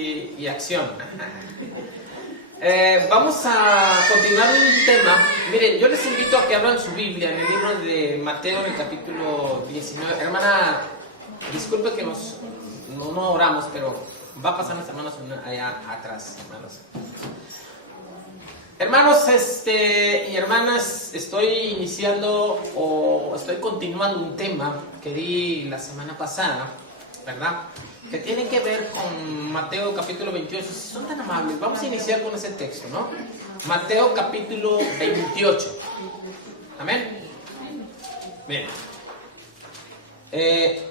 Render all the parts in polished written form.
y acción. Vamos a continuar un tema. Miren, yo les invito a que abran su Biblia en el libro de Mateo, en el capítulo 19. Hermana, disculpe que no oramos, pero va a pasar las hermanas allá atrás, hermanos. Hermanos y hermanas, estoy continuando un tema que di la semana pasada, ¿verdad? Que tiene que ver con Mateo capítulo 28. Si son tan amables, vamos a iniciar con ese texto, ¿no? Mateo capítulo 28. Amén. Bien.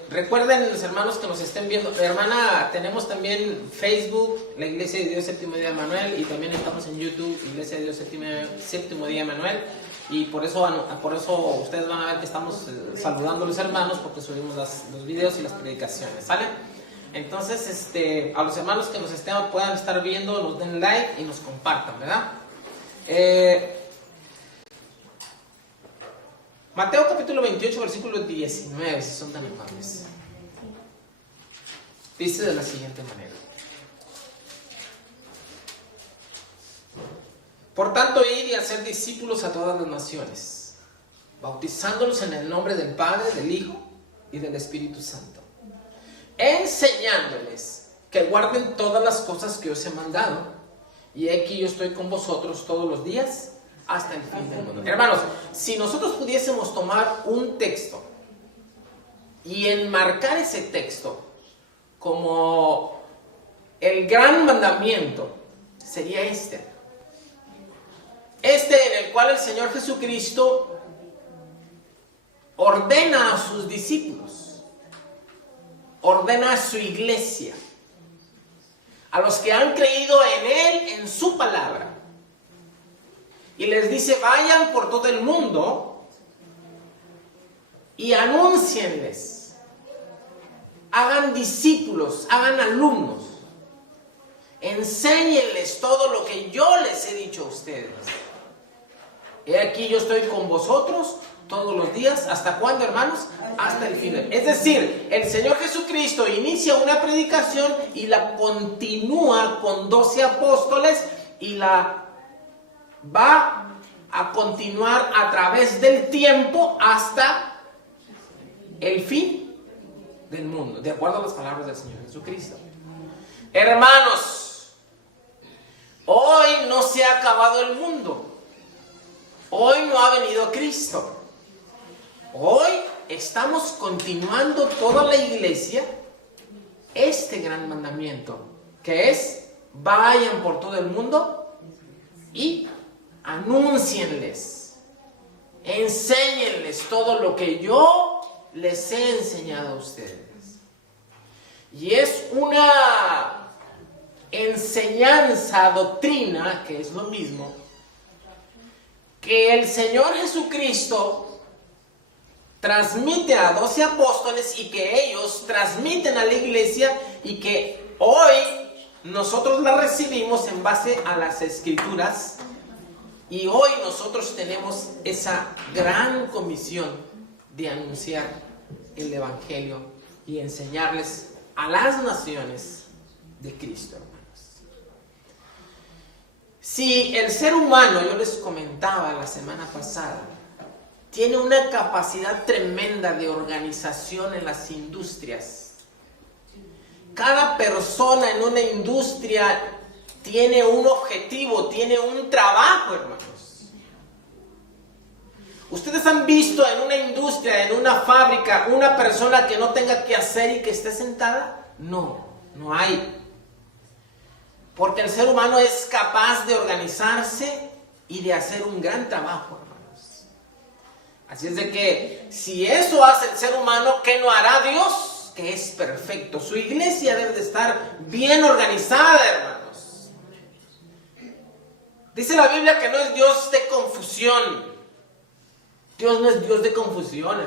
Recuerden, los hermanos que nos estén viendo, hermana, tenemos también Facebook, la Iglesia de Dios Séptimo Día Emanuel, y también estamos en YouTube, Iglesia de Dios Séptimo Día Emanuel, y por eso ustedes van a ver que estamos saludando a los hermanos, porque subimos los videos y las predicaciones, ¿sale? Entonces, a los hermanos que nos puedan estar viendo, nos den like y nos compartan, ¿verdad? Mateo capítulo 28, versículo 19, si son tan amables. Dice de la siguiente manera: por tanto, id y hacer discípulos a todas las naciones, bautizándolos en el nombre del Padre, del Hijo y del Espíritu Santo, enseñándoles que guarden todas las cosas que os he mandado, y aquí yo estoy con vosotros todos los días hasta el fin del mundo. Hermanos, si nosotros pudiésemos tomar un texto y enmarcar ese texto como el gran mandamiento, sería este en el cual el Señor Jesucristo ordena a sus discípulos, ordena a su iglesia, a los que han creído en Él, en su palabra, y les dice: vayan por todo el mundo y anúncienles, hagan discípulos, hagan alumnos, enséñenles todo lo que yo les he dicho a ustedes. He aquí yo estoy con vosotros todos los días. ¿Hasta cuándo, hermanos? Hasta el final. Es decir, el Señor Jesucristo inicia una predicación y la continúa con 12 apóstoles, y la va a continuar a través del tiempo hasta el fin del mundo, de acuerdo a las palabras del Señor Jesucristo. Hermanos, hoy no se ha acabado el mundo. Hoy no ha venido Cristo. Hoy estamos continuando toda la iglesia este gran mandamiento, que es: vayan por todo el mundo y anúncienles, enséñenles todo lo que yo les he enseñado a ustedes. Y es una enseñanza, doctrina, que es lo mismo, que el Señor Jesucristo transmite a 12 apóstoles, y que ellos transmiten a la iglesia, y que hoy nosotros la recibimos en base a las Escrituras. Y hoy nosotros tenemos esa gran comisión de anunciar el Evangelio y enseñarles a las naciones de Cristo, hermanos. Si el ser humano, yo les comentaba la semana pasada, tiene una capacidad tremenda de organización en las industrias. Cada persona en una industria tiene un objetivo, tiene un trabajo, hermanos. ¿Ustedes han visto en una industria, en una fábrica, una persona que no tenga que hacer y que esté sentada? No hay. Porque el ser humano es capaz de organizarse y de hacer un gran trabajo, hermanos. Así es de que, si eso hace el ser humano, ¿qué no hará Dios? Que es perfecto. Su iglesia debe de estar bien organizada, hermanos. Dice la Biblia que no es Dios de confusión. Dios no es Dios de confusión.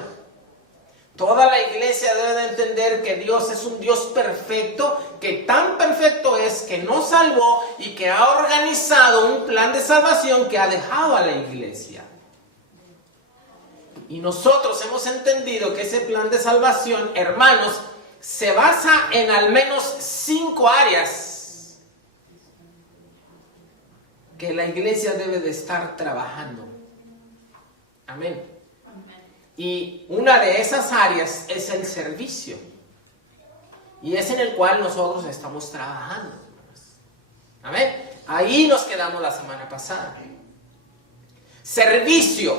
Toda la iglesia debe de entender que Dios es un Dios perfecto, que tan perfecto es que nos salvó y que ha organizado un plan de salvación que ha dejado a la iglesia. Y nosotros hemos entendido que ese plan de salvación, hermanos, se basa en al menos 5 áreas que la iglesia debe de estar trabajando. Amén. Y una de esas áreas es el servicio. Y es en el cual nosotros estamos trabajando. Amén. Ahí nos quedamos la semana pasada. Servicio.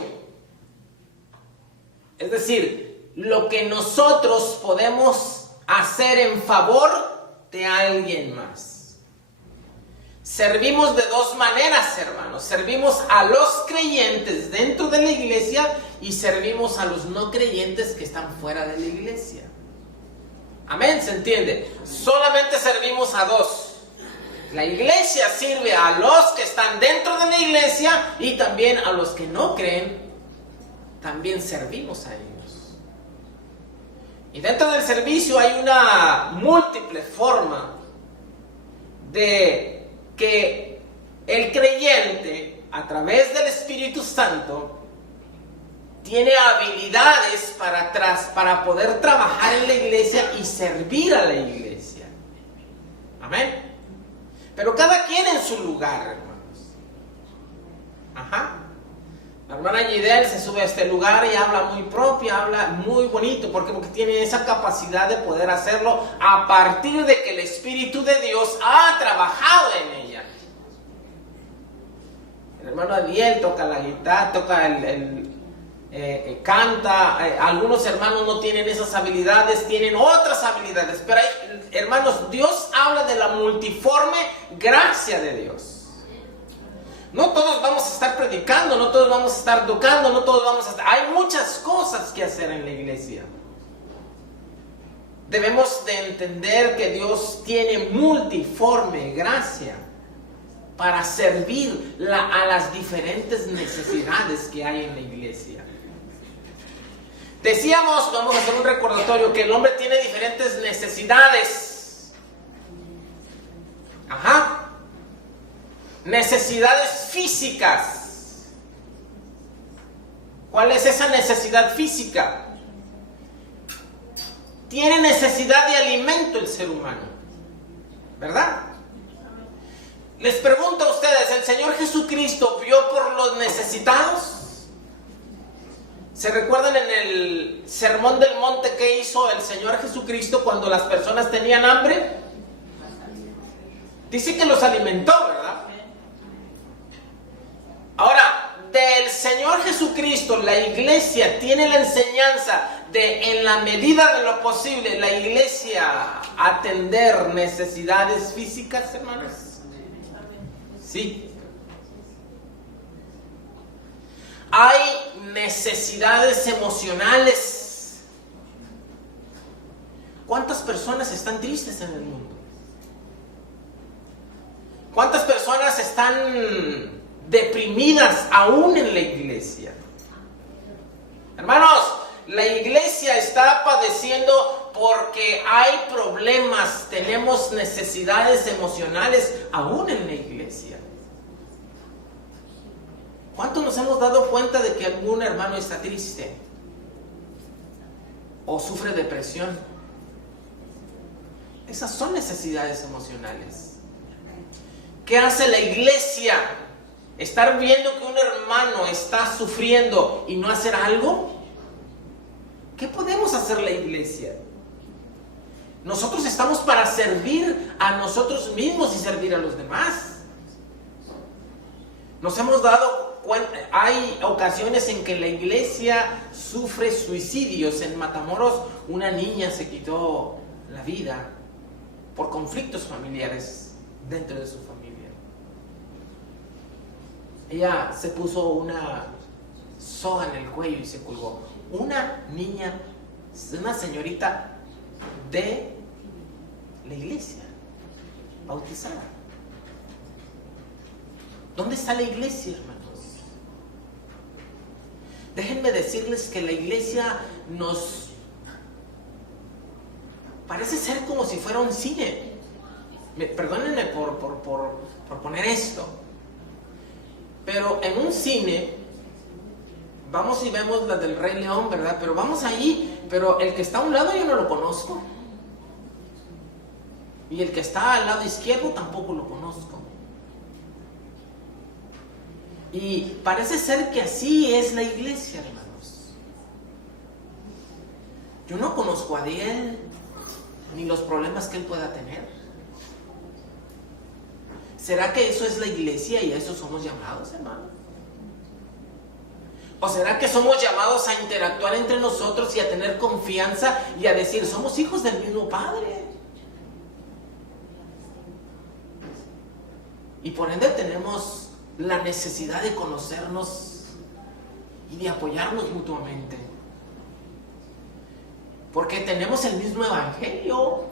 Es decir, lo que nosotros podemos hacer en favor de alguien más. Servimos de dos maneras, hermanos. Servimos a los creyentes dentro de la iglesia y servimos a los no creyentes que están fuera de la iglesia. Amén, ¿se entiende? Solamente servimos a dos. La iglesia sirve a los que están dentro de la iglesia y también a los que no creen, también servimos a ellos. Y dentro del servicio hay una múltiple forma de que el creyente, a través del Espíritu Santo, tiene habilidades para poder trabajar en la iglesia y servir a la iglesia. Amén. Pero cada quien en su lugar, hermanos. Ajá. La hermana Yidel se sube a este lugar y habla muy propio, habla muy bonito, porque tiene esa capacidad de poder hacerlo a partir de que el Espíritu de Dios ha trabajado en ella. El hermano Adiel toca la guitarra, toca canta. Algunos hermanos no tienen esas habilidades, tienen otras habilidades, pero hermanos, Dios habla de la multiforme gracia de Dios. No todos vamos a estar predicando, no todos vamos a estar tocando, no todos vamos a estar... Hay muchas cosas que hacer en la iglesia. Debemos de entender que Dios tiene multiforme gracia para servir a las diferentes necesidades que hay en la iglesia. Decíamos, vamos a hacer un recordatorio, que el hombre tiene diferentes necesidades. Ajá. Necesidades físicas. ¿Cuál es esa necesidad física? Tiene necesidad de alimento el ser humano, ¿verdad? Les pregunto a ustedes, ¿el Señor Jesucristo vio por los necesitados? ¿Se recuerdan en el Sermón del Monte que hizo el Señor Jesucristo cuando las personas tenían hambre? Dice que los alimentó, ¿verdad? Ahora, del Señor Jesucristo, la iglesia tiene la enseñanza de, en la medida de lo posible, la iglesia atender necesidades físicas, hermanos. Sí. Hay necesidades emocionales. ¿Cuántas personas están tristes en el mundo? ¿Cuántas personas están deprimidas aún en la iglesia? Hermanos, la iglesia está padeciendo porque hay problemas, tenemos necesidades emocionales aún en la iglesia. ¿Cuánto nos hemos dado cuenta de que algún hermano está triste o sufre depresión? Esas son necesidades emocionales. ¿Qué hace la iglesia? ¿Estar viendo que un hermano está sufriendo y no hacer algo? ¿Qué podemos hacer la iglesia? Nosotros estamos para servir a nosotros mismos y servir a los demás. Nos hemos dado cuenta, hay ocasiones en que la iglesia sufre suicidios. En Matamoros, una niña se quitó la vida por conflictos familiares dentro de su familia. Ella se puso una soga en el cuello y se colgó. Una niña, una señorita de la iglesia, bautizada. ¿Dónde está la iglesia, hermanos? Déjenme decirles que la iglesia nos parece ser como si fuera un cine. Perdónenme por poner esto. Pero en un cine, vamos y vemos la del Rey León, ¿verdad? Pero vamos ahí, pero el que está a un lado yo no lo conozco. Y el que está al lado izquierdo tampoco lo conozco. Y parece ser que así es la iglesia, hermanos. Yo no conozco a él, ni los problemas que él pueda tener. ¿Será que eso es la iglesia y a eso somos llamados, hermano? ¿O será que somos llamados a interactuar entre nosotros y a tener confianza y a decir, somos hijos del mismo Padre? Y por ende tenemos la necesidad de conocernos y de apoyarnos mutuamente. Porque tenemos el mismo evangelio,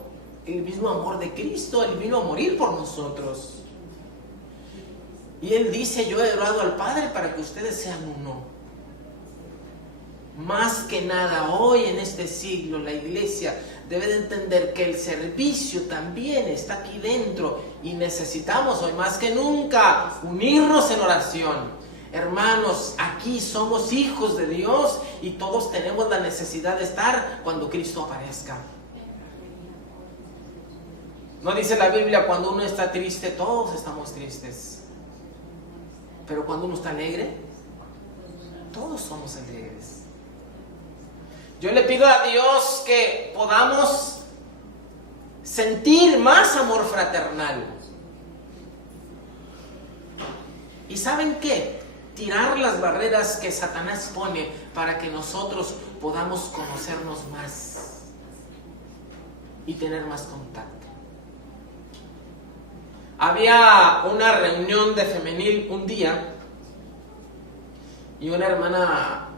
el mismo amor de Cristo, Él vino a morir por nosotros. Y Él dice, yo he orado al Padre para que ustedes sean uno. Más que nada, hoy en este siglo, la iglesia debe de entender que el servicio también está aquí dentro y necesitamos hoy más que nunca unirnos en oración. Hermanos, aquí somos hijos de Dios y todos tenemos la necesidad de estar cuando Cristo aparezca. No dice la Biblia, cuando uno está triste, todos estamos tristes. Pero cuando uno está alegre, todos somos alegres. Yo le pido a Dios que podamos sentir más amor fraternal. ¿Y saben qué? Tirar las barreras que Satanás pone para que nosotros podamos conocernos más y tener más contacto. Había una reunión de femenil un día y una hermana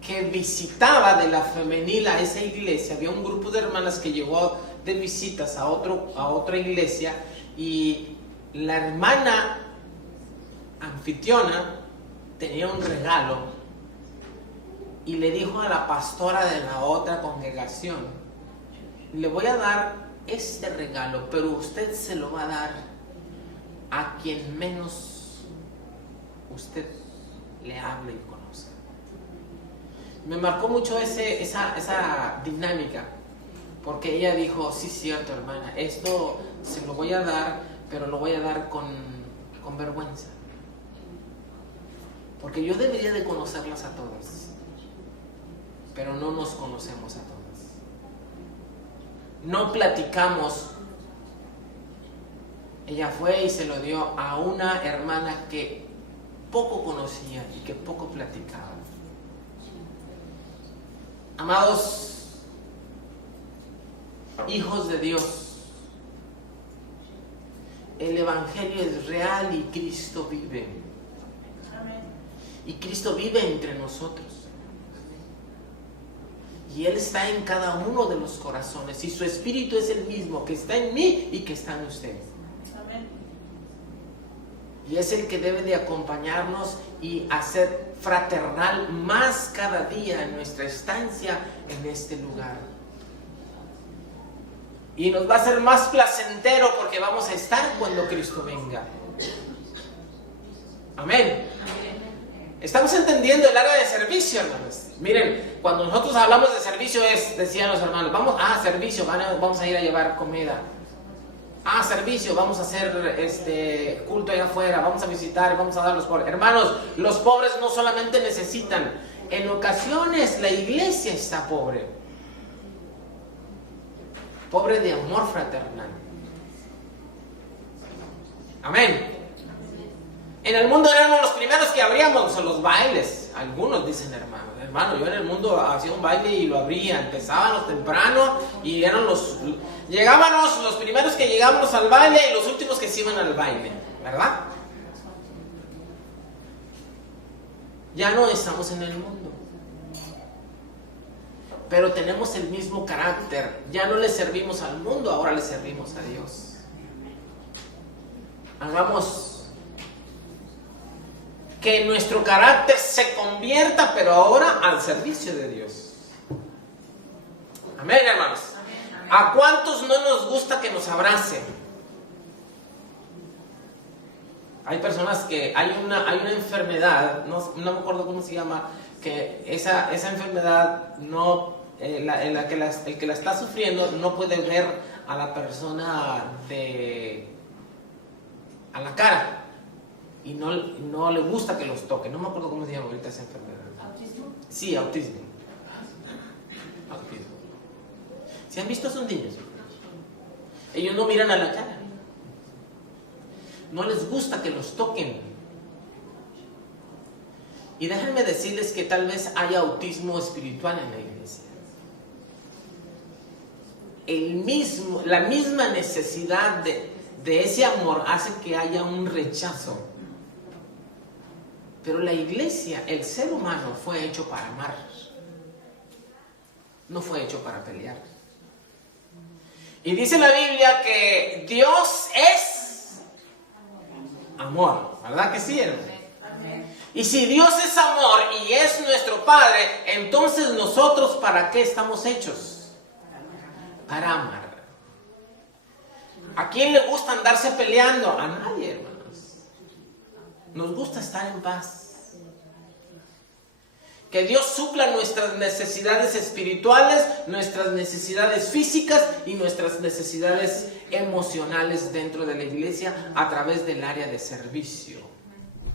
que visitaba de la femenil a esa iglesia. Había un grupo de hermanas que llegó de visitas a otra iglesia y la hermana anfitriona tenía un regalo y le dijo a la pastora de la otra congregación, le voy a dar este regalo, pero usted se lo va a dar a quien menos usted le hable y conozca. Me marcó mucho esa dinámica, porque ella dijo, sí, cierto, hermana, esto se lo voy a dar, pero lo voy a dar con vergüenza. Porque yo debería de conocerlas a todas, pero no nos conocemos a todas. No platicamos. Ella fue y se lo dio a una hermana que poco conocía y que poco platicaba. Amados hijos de Dios, el evangelio es real y Cristo vive. Y Cristo vive entre nosotros. Y Él está en cada uno de los corazones. Y su espíritu es el mismo que está en mí y que está en usted. Y es el que debe de acompañarnos y hacer fraternal más cada día en nuestra estancia en este lugar. Y nos va a ser más placentero porque vamos a estar cuando Cristo venga. Amén. Estamos entendiendo el área de servicio, hermanos. Miren, cuando nosotros hablamos de servicio decían los hermanos, servicio, vamos a ir a llevar comida. Servicio, vamos a hacer culto allá afuera, vamos a visitar, vamos a dar a los pobres. Hermanos, los pobres no solamente necesitan, en ocasiones la iglesia está pobre. Pobre de amor fraternal. Amén. En el mundo éramos los primeros que abríamos los bailes. Algunos dicen, hermano, yo en el mundo hacía un baile y lo abría. Empezábamos temprano y eran llegábamos los primeros que llegábamos al baile y los últimos que se iban al baile, ¿verdad? Ya no estamos en el mundo, pero tenemos el mismo carácter. Ya no le servimos al mundo, ahora le servimos a Dios. Hagamos que nuestro carácter se convierta, pero ahora al servicio de Dios. Amén, hermanos. ¿A cuántos no nos gusta que nos abracen? Hay personas que hay una enfermedad, no me acuerdo cómo se llama, que esa enfermedad no, el que la está sufriendo no puede ver a la persona a la cara. y no le gusta que los toquen. No me acuerdo cómo se llama ahorita esa enfermedad. ¿Autismo? Sí, autismo. Autismo. ¿Se han visto a esos niños? Ellos no miran a la cara. No les gusta que los toquen. Y déjenme decirles que tal vez haya autismo espiritual en la iglesia. La misma necesidad de ese amor hace que haya un rechazo. Pero la iglesia, el ser humano fue hecho para amar. No fue hecho para pelear. Y dice la Biblia que Dios es amor, ¿verdad que sí, hermano? Y si Dios es amor y es nuestro Padre, entonces nosotros ¿para qué estamos hechos? Para amar. ¿A quién le gusta andarse peleando? A nadie, hermanos. Nos gusta estar en paz. Que Dios supla nuestras necesidades espirituales, nuestras necesidades físicas y nuestras necesidades emocionales dentro de la iglesia a través del área de servicio.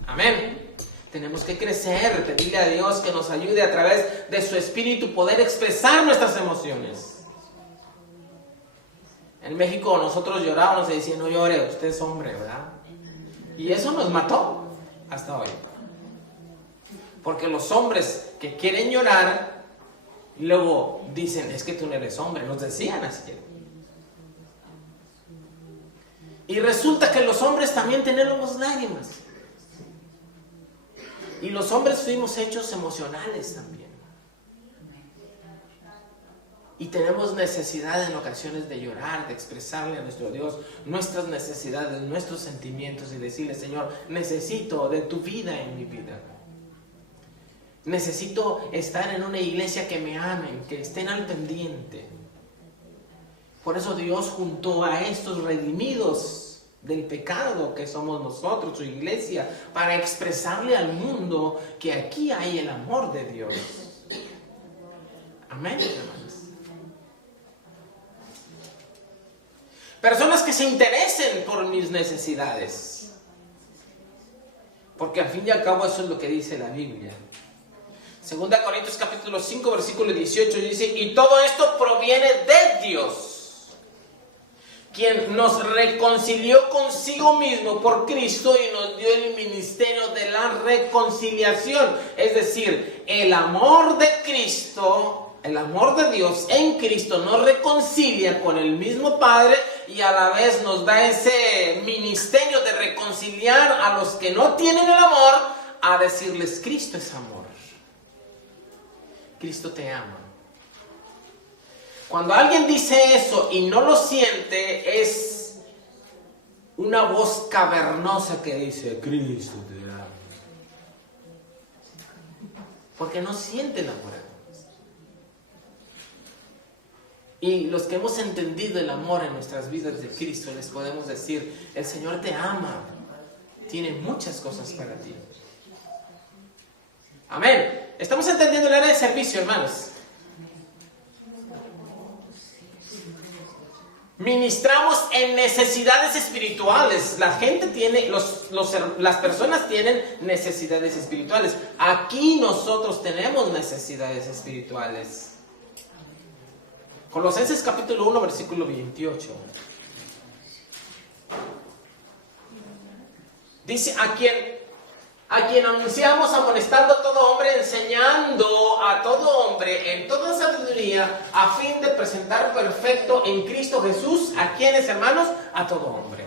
Amén. Tenemos que crecer, pedirle a Dios que nos ayude a través de su espíritu poder expresar nuestras emociones. En México nosotros llorábamos y decían, no llore, usted es hombre, ¿verdad? Y eso nos mató hasta hoy. Porque los hombres que quieren llorar, luego dicen, es que tú no eres hombre. Nos decían así. Y resulta que los hombres también tenemos lágrimas. Y los hombres fuimos hechos emocionales también. Y tenemos necesidad en ocasiones de llorar, de expresarle a nuestro Dios nuestras necesidades, nuestros sentimientos y decirle, Señor, necesito de tu vida en mi vida. Necesito estar en una iglesia que me amen, que estén al pendiente. Por eso Dios juntó a estos redimidos del pecado que somos nosotros, su iglesia, para expresarle al mundo que aquí hay el amor de Dios. Amén, hermanos. Personas que se interesen por mis necesidades. Porque al fin y al cabo eso es lo que dice la Biblia. 2 Corintios capítulo 5 versículo 18 dice, y todo esto proviene de Dios, quien nos reconcilió consigo mismo por Cristo y nos dio el ministerio de la reconciliación. Es decir, el amor de Cristo, el amor de Dios en Cristo nos reconcilia con el mismo Padre y a la vez nos da ese ministerio de reconciliar a los que no tienen el amor, a decirles, Cristo es amor. Cristo te ama. Cuando alguien dice eso y no lo siente, es una voz cavernosa que dice, Cristo te ama. Porque no siente el amor. Y los que hemos entendido el amor en nuestras vidas de Cristo, les podemos decir, el Señor te ama. Tiene muchas cosas para ti. Amén. Estamos entendiendo el área de servicio, hermanos. Ministramos en necesidades espirituales. La gente tiene, las personas tienen necesidades espirituales. Aquí nosotros tenemos necesidades espirituales. Colosenses capítulo 1, versículo 28. Dice, a quien anunciamos amonestando a todo hombre, enseñando a todo hombre en toda sabiduría, a fin de presentar perfecto en Cristo Jesús, ¿a quiénes, hermanos? A todo hombre.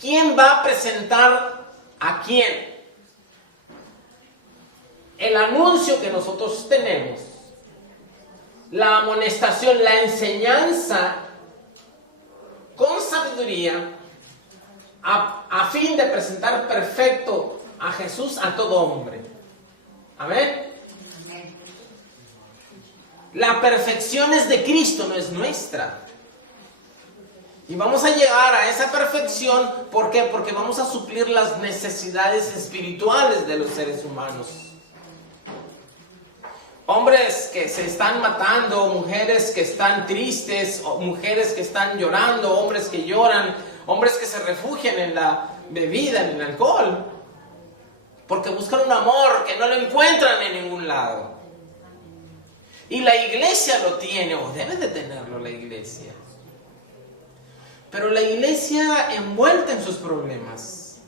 ¿Quién va a presentar a quién? El anuncio que nosotros tenemos, la amonestación, la enseñanza con sabiduría, a fin de presentar perfecto a Jesús a todo hombre. Amén. La perfección es de Cristo, no es nuestra. Y vamos a llegar a esa perfección, ¿por qué? Porque vamos a suplir las necesidades espirituales de los seres humanos. Hombres que se están matando, mujeres que están tristes, mujeres que están llorando, hombres que lloran, hombres que se refugian en la bebida ni en alcohol, porque buscan un amor que no lo encuentran en ningún lado. Y la iglesia lo tiene, o debe de tenerlo la iglesia. Pero la iglesia envuelta en sus problemas.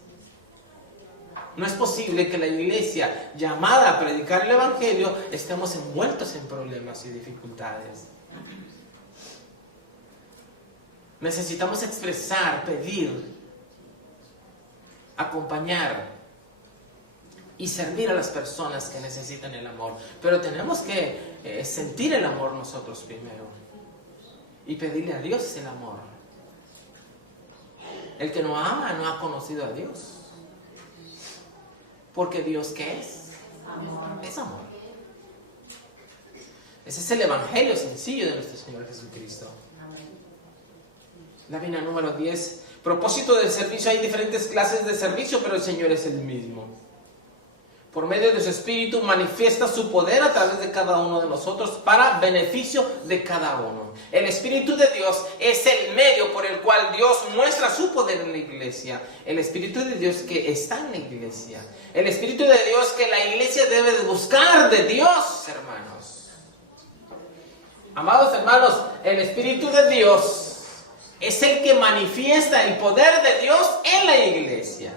No es posible que la iglesia llamada a predicar el evangelio estemos envueltos en problemas y dificultades. Necesitamos expresar, pedir, acompañar y servir a las personas que necesitan el amor. Pero tenemos que sentir el amor nosotros primero y pedirle a Dios el amor. El que no ama no ha conocido a Dios. Porque Dios, ¿qué es? Amor. Es amor. Ese es el evangelio sencillo de nuestro Señor Jesucristo. Lámina número 10. Propósito del servicio. Hay diferentes clases de servicio, pero el Señor es el mismo. Por medio de su Espíritu manifiesta su poder a través de cada uno de nosotros para beneficio de cada uno. El Espíritu de Dios es el medio por el cual Dios muestra su poder en la iglesia. El Espíritu de Dios que está en la iglesia. El Espíritu de Dios que la iglesia debe de buscar de Dios, hermanos. Amados hermanos, el Espíritu de Dios es el que manifiesta el poder de Dios en la iglesia.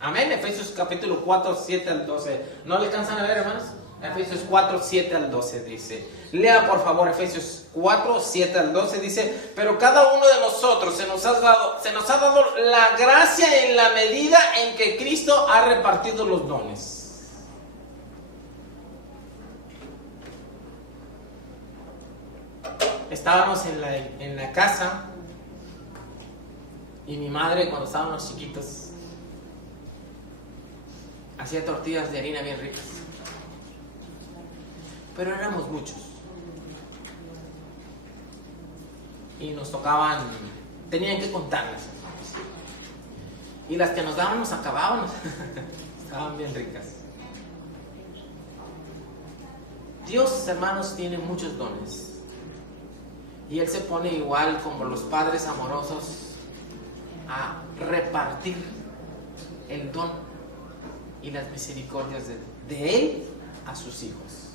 Amén. Efesios capítulo 4, 7 al 12. ¿No le alcanzan a ver, hermanos? Efesios 4, 7 al 12 dice. Lea por favor Efesios 4, 7 al 12 dice. Pero cada uno de nosotros se nos ha dado la gracia en la medida en que Cristo ha repartido los dones. Estábamos en la casa y mi madre, cuando estábamos chiquitos, hacía tortillas de harina bien ricas. Pero éramos muchos. Y nos tocaban, tenían que contarlas. Y las que nos daban nos acababan. Estaban bien ricas. Dios, hermanos, tiene muchos dones. Y Él se pone igual como los padres amorosos a repartir el don y las misericordias de Él a sus hijos.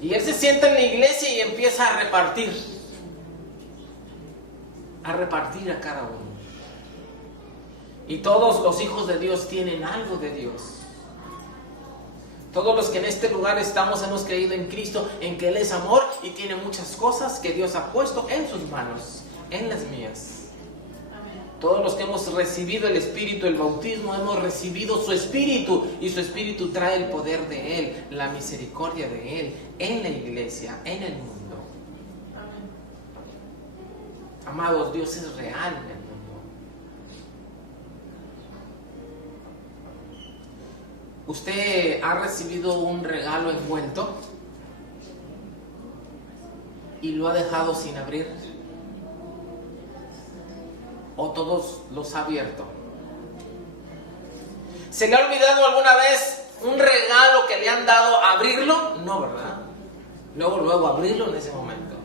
Y Él se sienta en la iglesia y empieza a repartir a cada uno. Y todos los hijos de Dios tienen algo de Dios. Todos los que en este lugar estamos hemos creído en Cristo, en que Él es amor y tiene muchas cosas que Dios ha puesto en sus manos, en las mías. Todos los que hemos recibido el Espíritu, el bautismo, hemos recibido su Espíritu y su Espíritu trae el poder de Él, la misericordia de Él en la iglesia, en el mundo. Amados, Dios es real en el mundo. ¿Usted ha recibido un regalo envuelto y lo ha dejado sin abrir? ¿O todos los ha abierto? ¿Se le ha olvidado alguna vez un regalo que le han dado abrirlo? No, ¿verdad? Luego abrirlo en ese momento.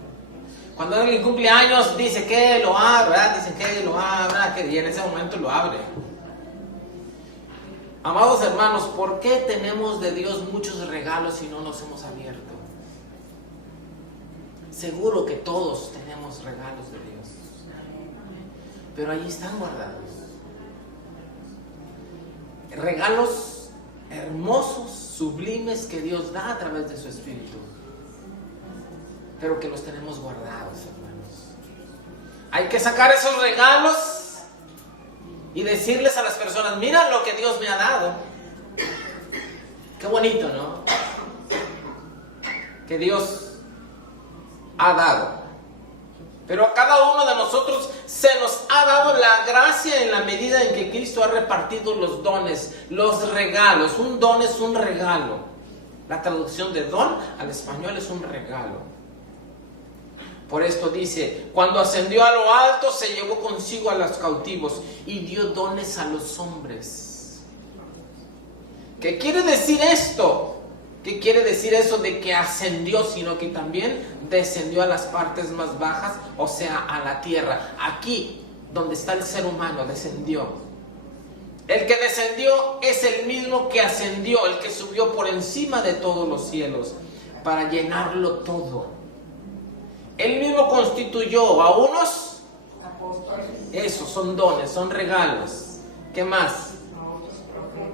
Cuando alguien cumple años dice que lo abra, dicen que lo abra, y en ese momento lo abre. Amados hermanos, ¿por qué tenemos de Dios muchos regalos y no los hemos abierto? Seguro que todos tenemos regalos de Dios. Pero ahí están guardados. Regalos hermosos, sublimes que Dios da a través de su Espíritu. Pero que los tenemos guardados, hermanos. Hay que sacar esos regalos y decirles a las personas, mira lo que Dios me ha dado. Qué bonito, ¿no? Que Dios ha dado. Pero a cada uno de nosotros se nos ha dado la gracia en la medida en que Cristo ha repartido los dones, los regalos. Un don es un regalo. La traducción de don al español es un regalo. Por esto dice, cuando ascendió a lo alto se llevó consigo a los cautivos y dio dones a los hombres. ¿Qué quiere decir esto? ¿Qué quiere decir eso de que ascendió, sino que también descendió a las partes más bajas, o sea, a la tierra? Aquí, donde está el ser humano, descendió. El que descendió es el mismo que ascendió, el que subió por encima de todos los cielos para llenarlo todo. Él mismo constituyó a unos apóstoles. Esos son dones, son regalos. ¿Qué más?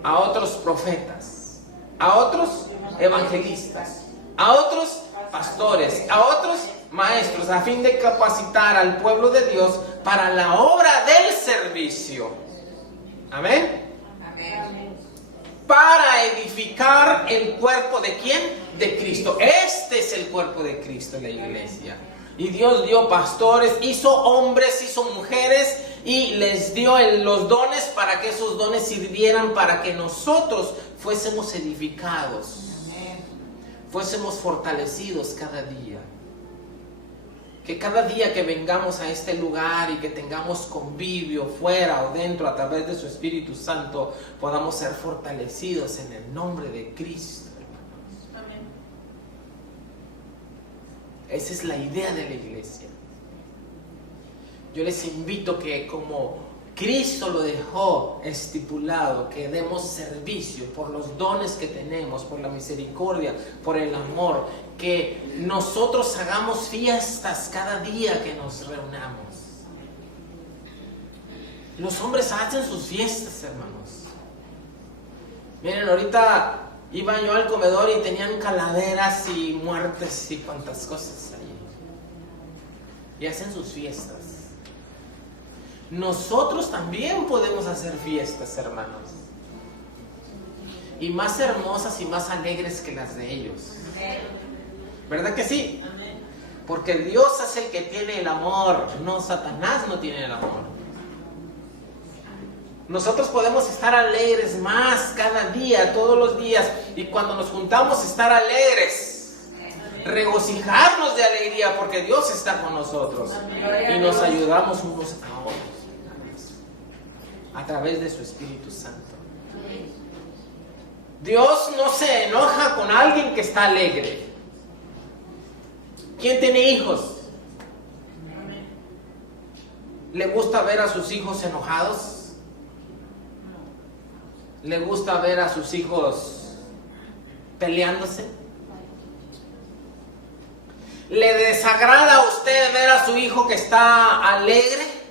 A otros profetas, a otros evangelistas, a otros pastores, a otros maestros, a fin de capacitar al pueblo de Dios para la obra del servicio. Amén. Amén. Para edificar el cuerpo de ¿quién? De Cristo. Este es el cuerpo de Cristo, la iglesia. Y Dios dio pastores, hizo hombres, hizo mujeres y les dio los dones para que esos dones sirvieran para que nosotros fuésemos edificados, fuésemos fortalecidos cada día. Que cada día que vengamos a este lugar y que tengamos convivio fuera o dentro a través de su Espíritu Santo, podamos ser fortalecidos en el nombre de Cristo, hermanos. Amén. Esa es la idea de la iglesia. Yo les invito que como Cristo lo dejó estipulado, que demos servicio por los dones que tenemos, por la misericordia, por el amor, que nosotros hagamos fiestas cada día que nos reunamos. Los hombres hacen sus fiestas, hermanos. Miren, ahorita iba yo al comedor y tenían calaveras y muertes y cuantas cosas ahí. Y hacen sus fiestas. Nosotros también podemos hacer fiestas, hermanos. Y más hermosas y más alegres que las de ellos. ¿Verdad que sí? Porque Dios es el que tiene el amor, no Satanás no tiene el amor. Nosotros podemos estar alegres más cada día, todos los días. Y cuando nos juntamos, estar alegres. Regocijarnos de alegría porque Dios está con nosotros. Y nos ayudamos unos a otros. A través de su Espíritu Santo. Dios no se enoja con alguien que está alegre. ¿Quién tiene hijos? ¿Le gusta ver a sus hijos enojados? ¿Le gusta ver a sus hijos peleándose? ¿Le desagrada a usted ver a su hijo que está alegre?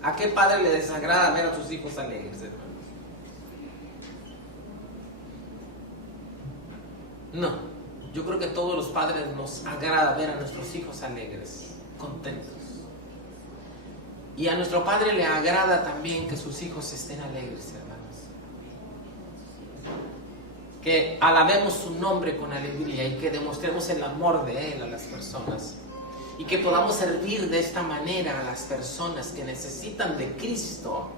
¿A qué padre le desagrada ver a sus hijos alegres, hermanos? No, yo creo que a todos los padres nos agrada ver a nuestros hijos alegres, contentos. Y a nuestro Padre le agrada también que sus hijos estén alegres, hermanos. Que alabemos su nombre con alegría y que demostremos el amor de Él a las personas. Y que podamos servir de esta manera a las personas que necesitan de Cristo.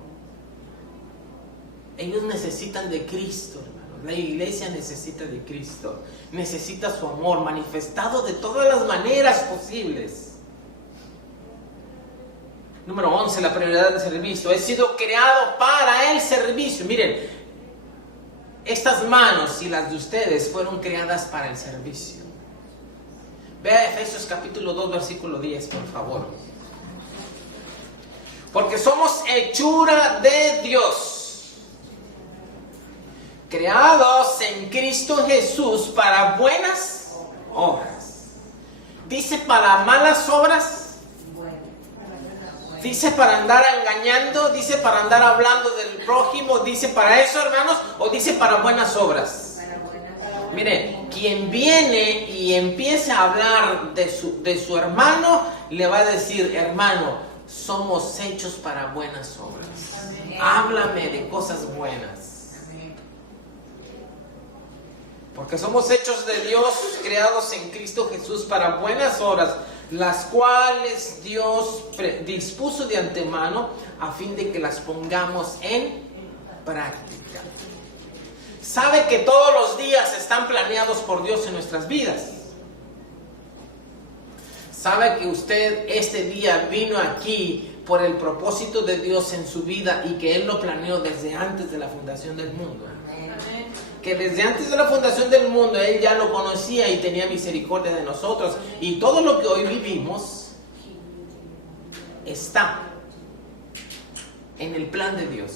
Ellos necesitan de Cristo, hermano. La iglesia necesita de Cristo. Necesita su amor manifestado de todas las maneras posibles. Número 11, la prioridad del servicio. He sido creado para el servicio. Miren, estas manos y las de ustedes fueron creadas para el servicio. Vea Efesios capítulo 2, versículo 10, por favor. Porque somos hechura de Dios, creados en Cristo Jesús para buenas obras. Dice para malas obras. Dice para andar engañando. Dice para andar hablando del prójimo. Dice para eso, hermanos. O dice para buenas obras. Mire, quien viene y empieza a hablar de su hermano, le va a decir, hermano, somos hechos para buenas obras. Amén. Háblame de cosas buenas. Amén. Porque somos hechos de Dios, creados en Cristo Jesús para buenas obras, las cuales Dios dispuso de antemano a fin de que las pongamos en práctica. Sabe que todos los días están planeados por Dios en nuestras vidas. Sabe que usted este día vino aquí por el propósito de Dios en su vida y que Él lo planeó desde antes de la fundación del mundo. Amén. Que desde antes de la fundación del mundo Él ya lo conocía y tenía misericordia de nosotros. Y todo lo que hoy vivimos está en el plan de Dios.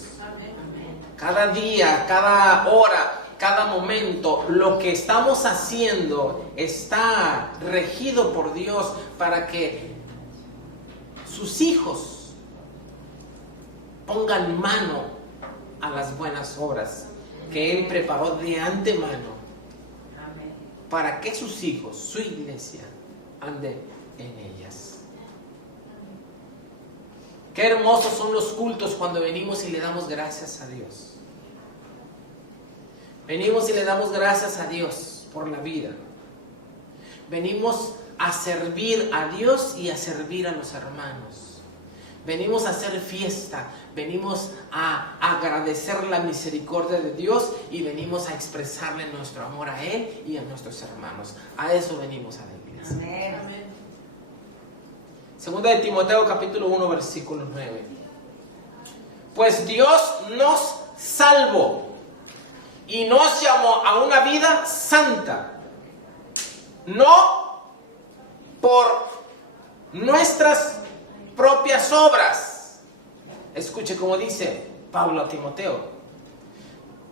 cada día, cada hora, cada momento, lo que estamos haciendo está regido por Dios para que sus hijos pongan mano a las buenas obras que Él preparó de antemano para que sus hijos, su iglesia, ande en ellas. Qué hermosos son los cultos cuando venimos y le damos gracias a Dios. Venimos y le damos gracias a Dios por la vida. Venimos a servir a Dios y a servir a los hermanos. Venimos a hacer fiesta, venimos a agradecer la misericordia de Dios y venimos a expresarle nuestro amor a Él y a nuestros hermanos. A eso venimos a la iglesia. Amén. Segunda de Timoteo capítulo 1 versículo 9. Pues Dios nos salvó y nos llamó a una vida santa, no por nuestras propias obras. Escuche como dice Pablo a Timoteo,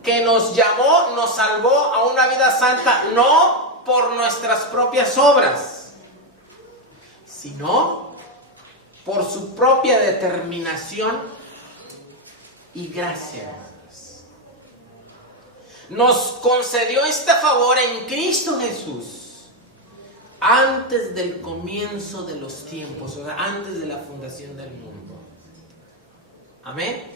que nos llamó, nos salvó a una vida santa, no por nuestras propias obras, sino por su propia determinación y gracia. Nos concedió este favor en Cristo Jesús antes del comienzo de los tiempos, o sea, antes de la fundación del mundo. Amén.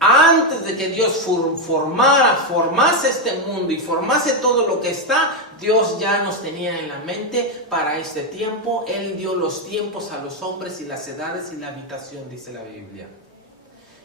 Antes de que Dios formase este mundo y formase todo lo que está, Dios ya nos tenía en la mente para este tiempo. Él dio los tiempos a los hombres y las edades y la habitación, dice la Biblia.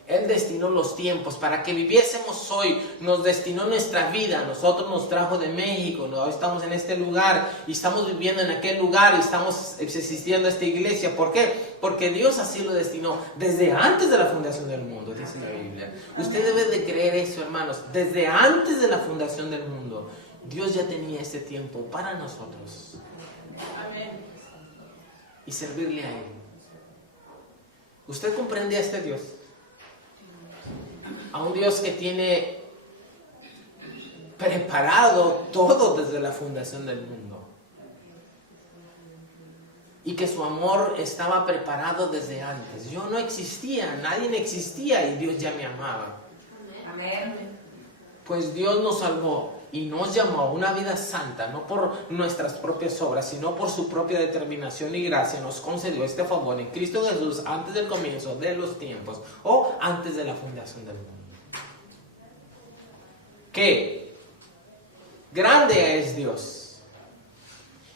Él destinó los tiempos para que viviésemos hoy, nos destinó nuestra vida, nosotros nos trajo de México, hoy estamos en este lugar y estamos viviendo en aquel lugar y estamos existiendo esta iglesia. ¿Por qué? Porque Dios así lo destinó desde antes de la fundación del mundo, dice la Biblia. Usted debe de creer eso, hermanos, desde antes de la fundación del mundo, Dios ya tenía este tiempo para nosotros. Amén. Y servirle a Él. ¿Usted comprende a este Dios? A un Dios que tiene preparado todo desde la fundación del mundo. Y que su amor estaba preparado desde antes. Yo no existía, nadie existía y Dios ya me amaba. Amén. Pues Dios nos salvó y nos llamó a una vida santa, no por nuestras propias obras, sino por su propia determinación y gracia. Nos concedió este favor en Cristo Jesús antes del comienzo de los tiempos o antes de la fundación del mundo. ¿Qué? Grande es Dios.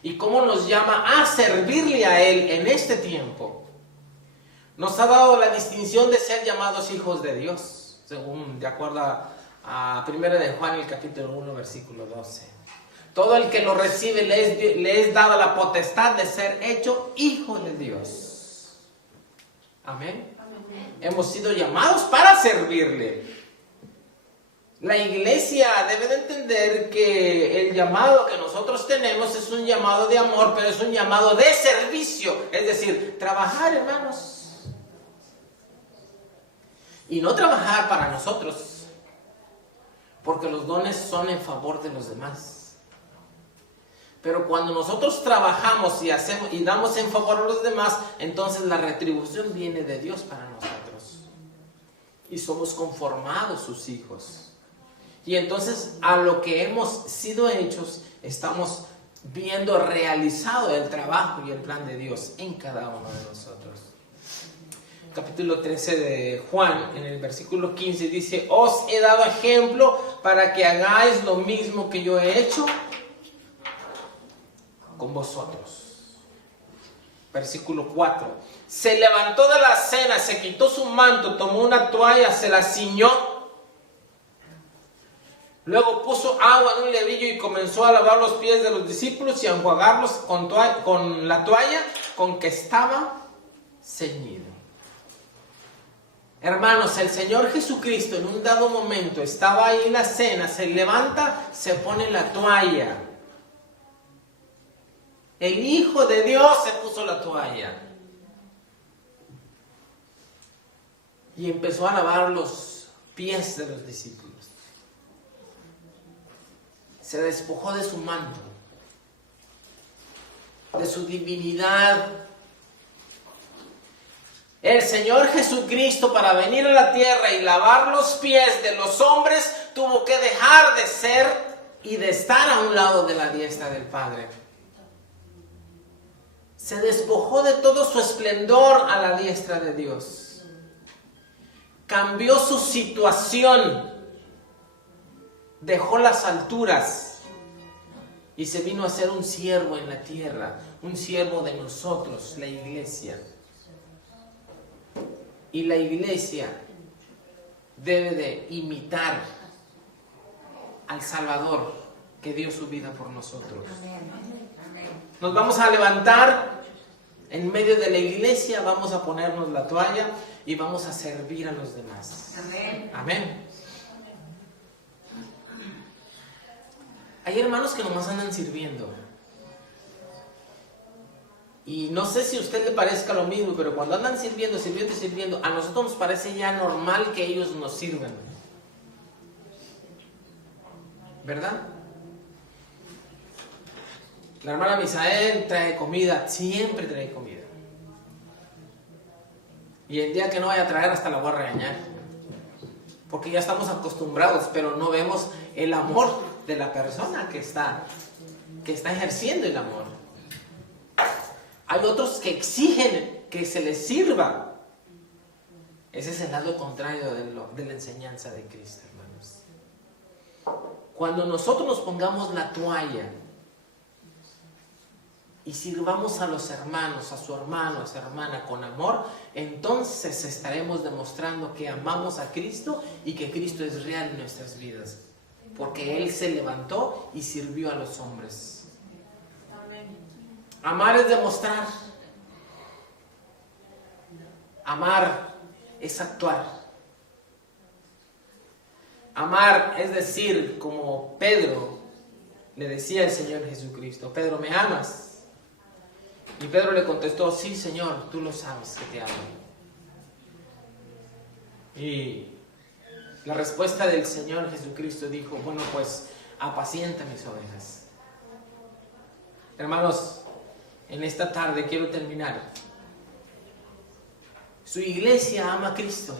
Y cómo nos llama a servirle a Él en este tiempo. Nos ha dado la distinción de ser llamados hijos de Dios, según de acuerdo a 1 de Juan, el capítulo 1, versículo 12. Todo el que lo recibe le es dada la potestad de ser hecho hijo de Dios. Amén. Amén. Hemos sido llamados para servirle. La iglesia debe de entender que el llamado que nosotros tenemos es un llamado de amor, pero es un llamado de servicio. Es decir, trabajar, hermanos. Y no trabajar para nosotros, porque los dones son en favor de los demás. Pero cuando nosotros trabajamos y damos en favor a los demás, entonces la retribución viene de Dios para nosotros. Y somos conformados sus hijos. Y entonces a lo que hemos sido hechos, estamos viendo realizado el trabajo y el plan de Dios en cada uno de nosotros. Capítulo 13 de Juan, en el versículo 15 dice: os he dado ejemplo para que hagáis lo mismo que yo he hecho con vosotros. Versículo 4. Se levantó de la cena, se quitó su manto, tomó una toalla, se la ciñó. Luego puso agua en un levillo y comenzó a lavar los pies de los discípulos y a enjuagarlos con la toalla con que estaba ceñido. Hermanos, el Señor Jesucristo en un dado momento estaba ahí en la cena, se levanta, se pone la toalla. El Hijo de Dios se puso la toalla. Y empezó a lavar los pies de los discípulos. Se despojó de su manto, de su divinidad. El Señor Jesucristo, para venir a la tierra y lavar los pies de los hombres, tuvo que dejar de ser y de estar a un lado de la diestra del Padre. Se despojó de todo su esplendor a la diestra de Dios. Cambió su situación. Dejó las alturas y se vino a ser un siervo en la tierra, un siervo de nosotros, la iglesia. Y la iglesia debe de imitar al Salvador que dio su vida por nosotros. Nos vamos a levantar en medio de la iglesia, vamos a ponernos la toalla y vamos a servir a los demás. Amén. Amén. Hay hermanos que nomás andan sirviendo. Y no sé si a usted le parezca lo mismo, pero cuando andan sirviendo, a nosotros nos parece ya normal que ellos nos sirvan. ¿Verdad? La hermana Misael trae comida, siempre trae comida. Y el día que no vaya a traer, hasta la voy a regañar. Porque ya estamos acostumbrados, pero no vemos el amor de la persona que está ejerciendo el amor. Hay otros que exigen que se les sirva. Ese es el lado contrario de la enseñanza de Cristo, hermanos. Cuando nosotros nos pongamos la toalla y sirvamos a los hermanos, a su hermano, a su hermana con amor, entonces estaremos demostrando que amamos a Cristo y que Cristo es real en nuestras vidas. Porque Él se levantó y sirvió a los hombres. Amar es demostrar. Amar es actuar. Amar es decir, como Pedro le decía al Señor Jesucristo: Pedro, ¿me amas? Y Pedro le contestó: sí, Señor, tú lo sabes que te amo. Y la respuesta del Señor Jesucristo dijo: bueno, pues apacienta mis ovejas. Hermanos, en esta tarde quiero terminar. Su iglesia ama a Cristo.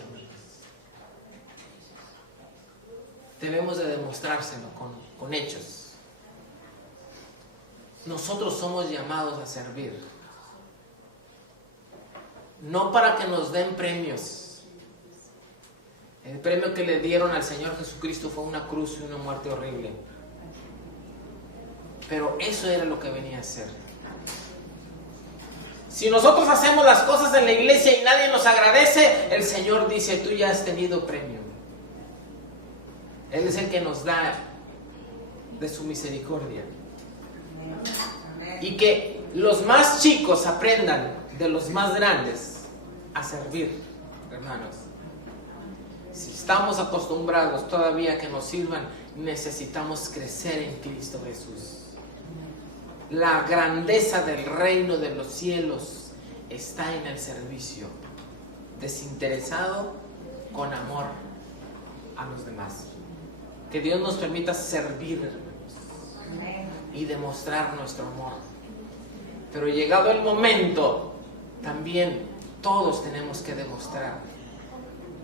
Debemos de demostrárselo con hechos. Nosotros somos llamados a servir. No para que nos den premios. El premio que le dieron al Señor Jesucristo fue una cruz y una muerte horrible. Pero eso era lo que venía a ser. Si nosotros hacemos las cosas en la iglesia y nadie nos agradece, el Señor dice: tú ya has tenido premio. Él es el que nos da de su misericordia. Y que los más chicos aprendan de los más grandes a servir, hermanos. Si estamos acostumbrados todavía a que nos sirvan, necesitamos crecer en Cristo Jesús. La grandeza del reino de los cielos está en el servicio, desinteresado, con amor a los demás. Que Dios nos permita servir, hermanos, y demostrar nuestro amor. Pero llegado el momento, también todos tenemos que demostrar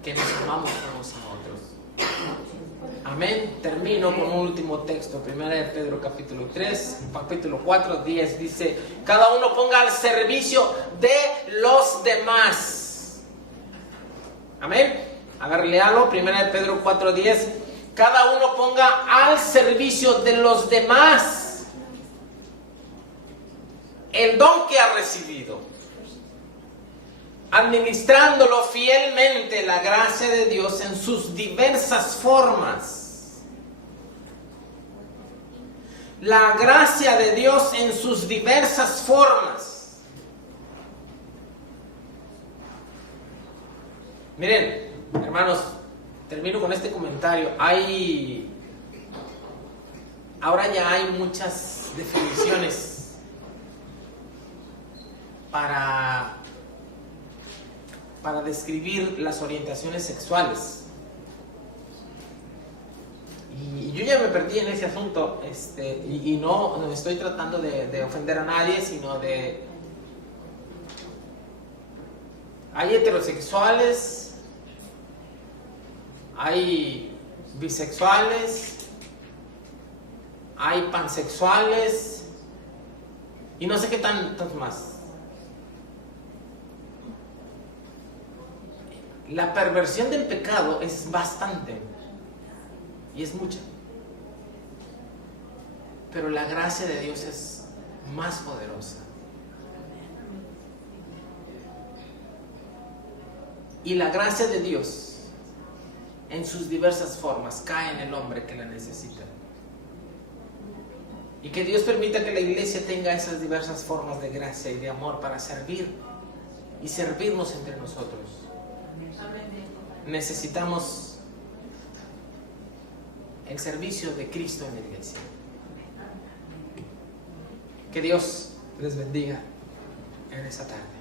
que nos amamos unos a otros. Amén. Termino con un último texto. Primera de Pedro capítulo 3, capítulo 4, 10. Dice: cada uno ponga al servicio de los demás. Amén. A ver, léalo. Primera de Pedro 4, 10. Cada uno ponga al servicio de los demás el don que ha recibido, administrándolo fielmente la gracia de Dios en sus diversas formas. La gracia de Dios en sus diversas formas. Miren, hermanos, termino con este comentario. Ahora ya hay muchas definiciones para describir las orientaciones sexuales. Y yo ya me perdí en ese asunto, y no estoy tratando de ofender a nadie, sino de... Hay heterosexuales, hay bisexuales, hay pansexuales, y no sé qué tantos más. La perversión del pecado es bastante, y es mucha. Pero la gracia de Dios es más poderosa. Y la gracia de Dios, en sus diversas formas, cae en el hombre que la necesita. Y que Dios permita que la iglesia tenga esas diversas formas de gracia y de amor para servir y servirnos entre nosotros. Necesitamos el servicio de Cristo en la iglesia. Que Dios les bendiga en esta tarde.